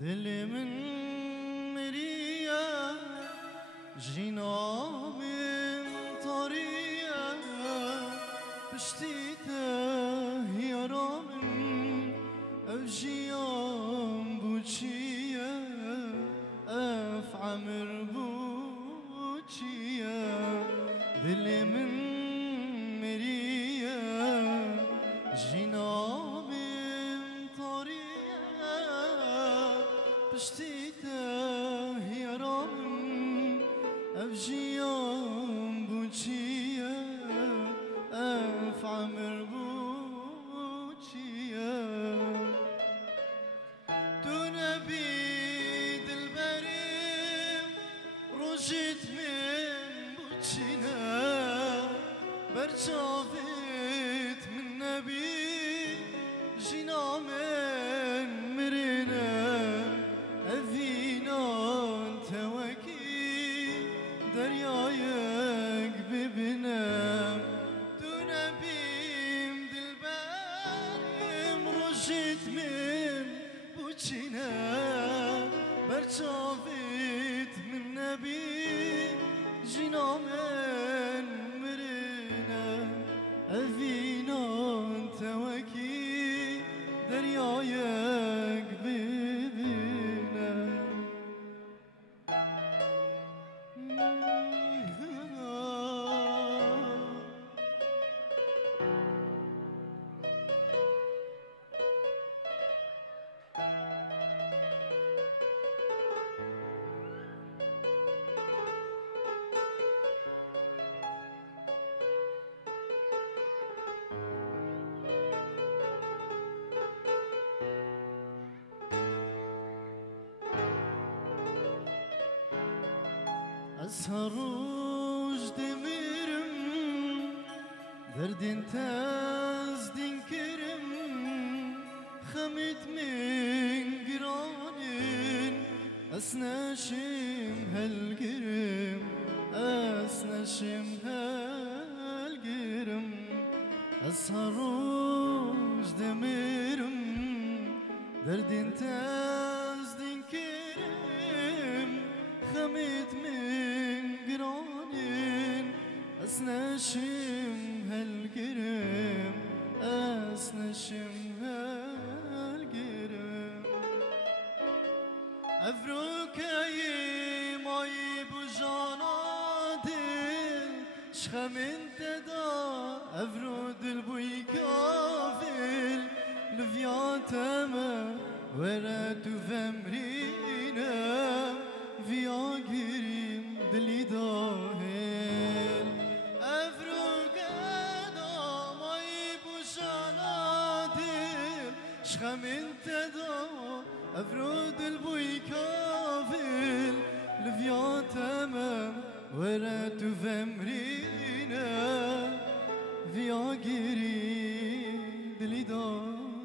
دل من مریه جنام طریه پشتیته یارام اوجیام بوچیه اف عمر بوچیه دل من مریه جنام طریه پشتیته یارام اوجیام بوچیه اف عمر بوچیه تو نبی دلبریم روشت من بوچینه برچافت من نبی جنامن مرینه اوینان توکی دریایک ببینم تو نبیم دلبریم روشت من بوچینه برچافت من نبی جنامن مرینه اوینان توکی دریایک ببینم از هر روز دمیرم دردین تاز دین کرم خمت من گرانین اسناشم هل گرم اسناشم هل گرم از هر روز دمیرم دردین تاز دین کرم خمت من گرانین اسناشم هل گرم اسناشم هل گرم افروکای مایی بجانا دل شخمن تدا افرو دل بوی کافل لفیاتما وراتو فمرینم ویا گیریم دلی داهل افروگدا مایی بوشانا دل شخمن تدا افرو دل بوی کافل لفیا تمام ورا تو فمرینه ویا گیریم دلی داهل